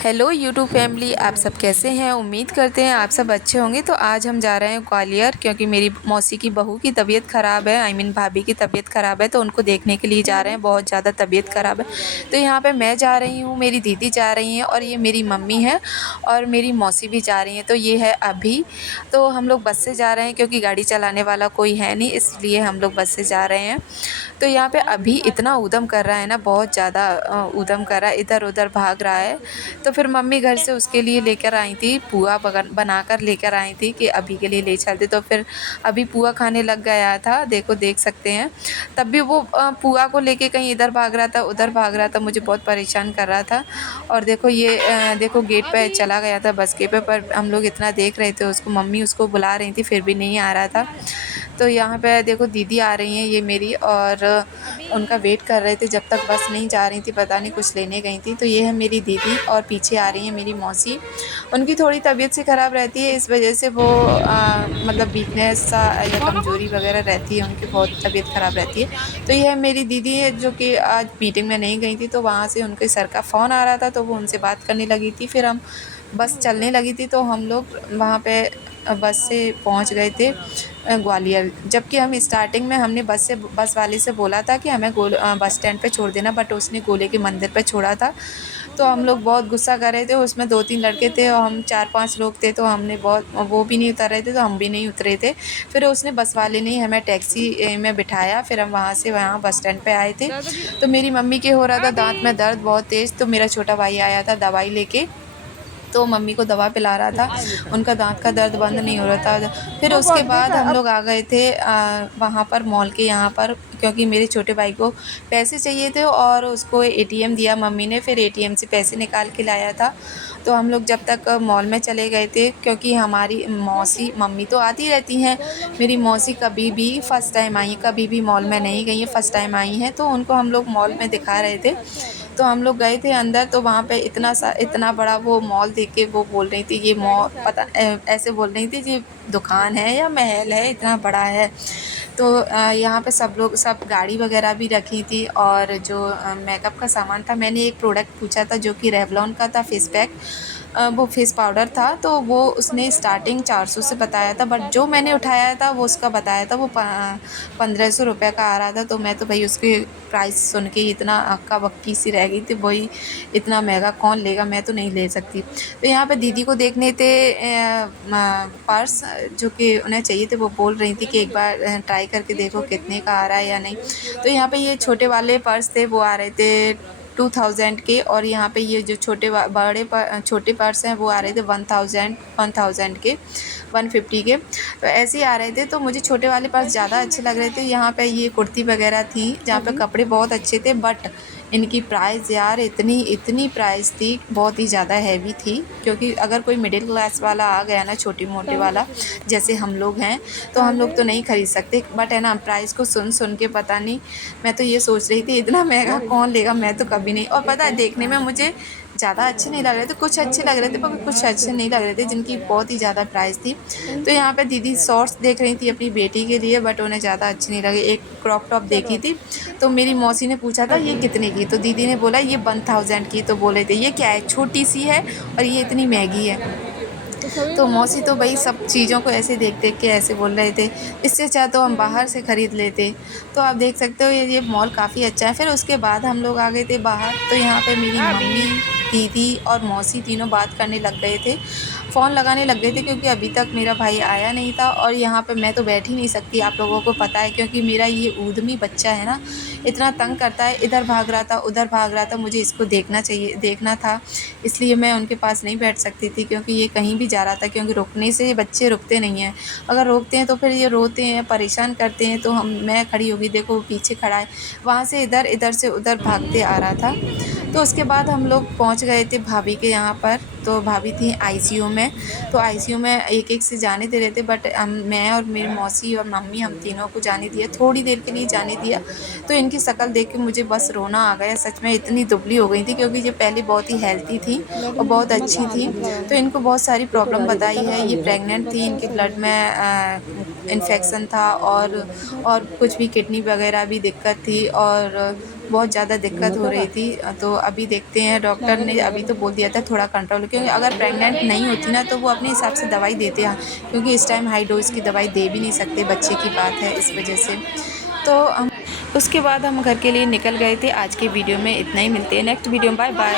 Hello YouTube family, आप सब कैसे हैं। उम्मीद करते हैं आप सब अच्छे होंगे। तो आज हम जा रहे हैं ग्वालियर, क्योंकि मेरी मौसी की बहू की तबीयत ख़राब है। भाभी की तबीयत ख़राब है, तो उनको देखने के लिए जा रहे हैं। बहुत ज़्यादा तबीयत ख़राब है। तो यहाँ पे मैं जा रही हूँ, मेरी दीदी जा रही हैं, और ये मेरी मम्मी है और मेरी मौसी भी जा रही हैं। तो ये है अभी। तो हम लोग बस से जा रहे हैं, क्योंकि गाड़ी चलाने वाला कोई है नहीं, इसलिए हम लोग बस से जा रहे हैं। तो यहाँ पे अभी इतना ऊधम कर रहा है ना, बहुत ज़्यादा ऊधम कर रहा है, इधर उधर भाग रहा है। तो फिर मम्मी घर से उसके लिए लेकर आई थी, पुआ बनाकर लेकर आई थी कि अभी के लिए ले चलते। तो फिर अभी पुआ खाने लग गया था, देखो देख सकते हैं। तब भी वो पुआ को लेके कहीं इधर भाग रहा था, उधर भाग रहा था, मुझे बहुत परेशान कर रहा था। और देखो ये देखो गेट पे चला गया था बस के पे, पर हम लोग इतना देख रहे थे उसको, मम्मी उसको बुला रही थी, फिर भी नहीं आ रहा था। तो यहाँ पे देखो दीदी आ रही हैं ये मेरी, और उनका वेट कर रहे थे जब तक बस नहीं जा रही थी, पता नहीं कुछ लेने गई थी। तो ये है मेरी दीदी, और पीछे आ रही है मेरी मौसी। उनकी थोड़ी तबीयत सी ख़राब रहती है, इस वजह से वो मतलब वीकनेस सा या कमज़ोरी वगैरह रहती है उनकी, बहुत तबीयत ख़राब रहती है। तो ये है मेरी दीदी है, जो कि आज मीटिंग में नहीं गई थी, तो वहाँ से उनके सर का फ़ोन आ रहा था, तो वो उनसे बात करने लगी थी। फिर हम बस चलने लगी थी, तो हम लोग वहाँ पे बस से पहुँच गए थे ग्वालियर। जबकि हम स्टार्टिंग में हमने बस वाले से बोला था कि हमें बस स्टैंड पे छोड़ देना, बट उसने गोले के मंदिर पे छोड़ा था। तो हम लोग बहुत गुस्सा कर रहे थे, उसमें 2-3 लड़के थे और हम 4-5 लोग थे, तो हमने बहुत, वो भी नहीं उतर रहे थे तो हम भी नहीं उतरे थे। फिर उसने बस वाले ने ही हमें टैक्सी में बिठाया, फिर हम वहाँ से वहाँ बस स्टैंड पे आए थे। तो मेरी मम्मी के हो रहा था दाँत में दर्द बहुत तेज़, तो मेरा छोटा भाई आया था दवाई लेके, तो मम्मी को दवा पिला रहा था, उनका दाँत का दर्द बंद नहीं हो रहा था। फिर उसके बाद हम लोग आ गए थे वहाँ पर मॉल के यहाँ पर, क्योंकि मेरे छोटे भाई को पैसे चाहिए थे और उसको एटीएम दिया मम्मी ने, फिर एटीएम से पैसे निकाल के लाया था। तो हम लोग जब तक मॉल में चले गए थे, क्योंकि हमारी मौसी मम्मी तो आती रहती हैं, मेरी मौसी कभी भी फ़र्स्ट टाइम आई हैं, कभी भी मॉल में नहीं गई हैं, फ़र्स्ट टाइम आई हैं, तो उनको हम लोग मॉल में दिखा रहे थे। तो हम लोग गए थे अंदर, तो वहाँ पे इतना बड़ा वो मॉल देख के वो बोल रही थी, ये मॉल पता ऐसे बोल रही थी, ये दुकान है या महल है, इतना बड़ा है। तो यहाँ पे सब गाड़ी वगैरह भी रखी थी, और जो मेकअप का सामान था, मैंने एक प्रोडक्ट पूछा था जो कि रेवलॉन का था, फेस पैक, वो फेस पाउडर था, तो वो उसने स्टार्टिंग 400 से बताया था, बट जो मैंने उठाया था वो उसका बताया था वो 1500 रुपये का आ रहा था। तो मैं तो भाई उसके प्राइस सुन के ही इतना हक्का बक्की सी रह गई थी, वही इतना महंगा कौन लेगा, मैं तो नहीं ले सकती। तो यहाँ पे दीदी को देखने थे पर्स, जो कि उन्हें चाहिए थे, वो बोल रही थी कि एक बार ट्राई करके देखो कितने का आ रहा है या नहीं। तो यहाँ पे ये छोटे वाले पर्स थे, वो आ रहे थे 2000 के, और यहाँ पे ये जो छोटे पर्स हैं वो आ रहे थे 1000 के, 150 के, तो ऐसे ही आ रहे थे। तो मुझे छोटे वाले पर्स ज़्यादा अच्छे लग रहे थे। यहाँ पे ये कुर्ती वगैरह थी, जहाँ पे कपड़े बहुत अच्छे थे, बट इनकी प्राइस यार इतनी प्राइस थी, बहुत ही ज़्यादा हैवी थी। क्योंकि अगर कोई मिडिल क्लास वाला आ गया ना, छोटी मोटे वाला, जैसे हम लोग हैं, तो हम लोग तो नहीं ख़रीद सकते, बट है ना, प्राइस को सुन के पता नहीं, मैं तो ये सोच रही थी इतना महंगा कौन लेगा, मैं तो कभी नहीं। और पता है, देखने में मुझे ज़्यादा अच्छे नहीं लग रहे थे, कुछ अच्छे लग रहे थे पर कुछ अच्छे नहीं लग रहे थे, जिनकी बहुत ही ज़्यादा प्राइस थी। तो यहाँ पे दीदी शॉर्ट्स देख रही थी अपनी बेटी के लिए, बट उन्हें ज़्यादा अच्छे नहीं लगे। एक क्रॉप टॉप देखी थी, तो मेरी मौसी ने पूछा था ये कितने की, तो दीदी ने बोला ये 1000 की। तो बोले थे ये क्या है, छोटी सी है और ये इतनी महंगी है। तो मौसी तो भाई सब चीज़ों को ऐसे देख देख के ऐसे बोल रहे थे, इससे अच्छा तो हम बाहर से ख़रीद लेते। तो आप देख सकते हो ये मॉल काफ़ी अच्छा है। फिर उसके बाद हम लोग आ गए थे बाहर, तो यहाँ पे मेरी मम्मी, दीदी और मौसी तीनों बात करने लग गए थे, फ़ोन लगाने लग गए थे, क्योंकि अभी तक मेरा भाई आया नहीं था। और यहाँ पे मैं तो बैठ ही नहीं सकती, आप लोगों को पता है, क्योंकि मेरा ये ऊधमी बच्चा है ना, इतना तंग करता है, इधर भाग रहा था, उधर भाग रहा था, मुझे इसको देखना था, इसलिए मैं उनके पास नहीं बैठ सकती थी, क्योंकि ये कहीं भी जा रहा था। क्योंकि रुकने से ये बच्चे रुकते नहीं हैं, अगर रोकते हैं तो फिर ये रोते हैं, परेशान करते हैं। तो मैं खड़ी हो गई, देखो वो पीछे खड़ा है, वहाँ से इधर, इधर से उधर भागते आ रहा था। तो उसके बाद हम लोग पहुँच गए थे भाभी के यहाँ पर, तो भाभी थी आईसीयू में। तो आईसीयू में एक-एक से जाने दे रहे थे, बट मैं और मेरी मौसी और मम्मी, हम तीनों को जाने दिया, थोड़ी देर के लिए जाने दिया। तो इनकी शक्ल देख के मुझे बस रोना आ गया, सच में इतनी दुबली हो गई थी, क्योंकि ये पहले बहुत ही हेल्थी थी और बहुत अच्छी थी। तो इनको बहुत सारी प्रॉब्लम बताई है, ये प्रेग्नेंट थी, इनके ब्लड में इन्फेक्शन था और कुछ भी किडनी वगैरह भी दिक्कत थी और बहुत ज़्यादा दिक्कत हो रही थी। तो अभी देखते हैं, डॉक्टर ने अभी तो बोल दिया था थोड़ा कंट्रोल, क्योंकि अगर प्रेग्नेंट नहीं होती ना तो वो अपने हिसाब से दवाई देते हैं, क्योंकि इस टाइम हाई डोज़ की दवाई दे भी नहीं सकते, बच्चे की बात है इस वजह से। तो हम उसके बाद हम घर के लिए निकल गए थे। आज की वीडियो में इतना ही, मिलते हैं नेक्स्ट वीडियो में। Bye bye.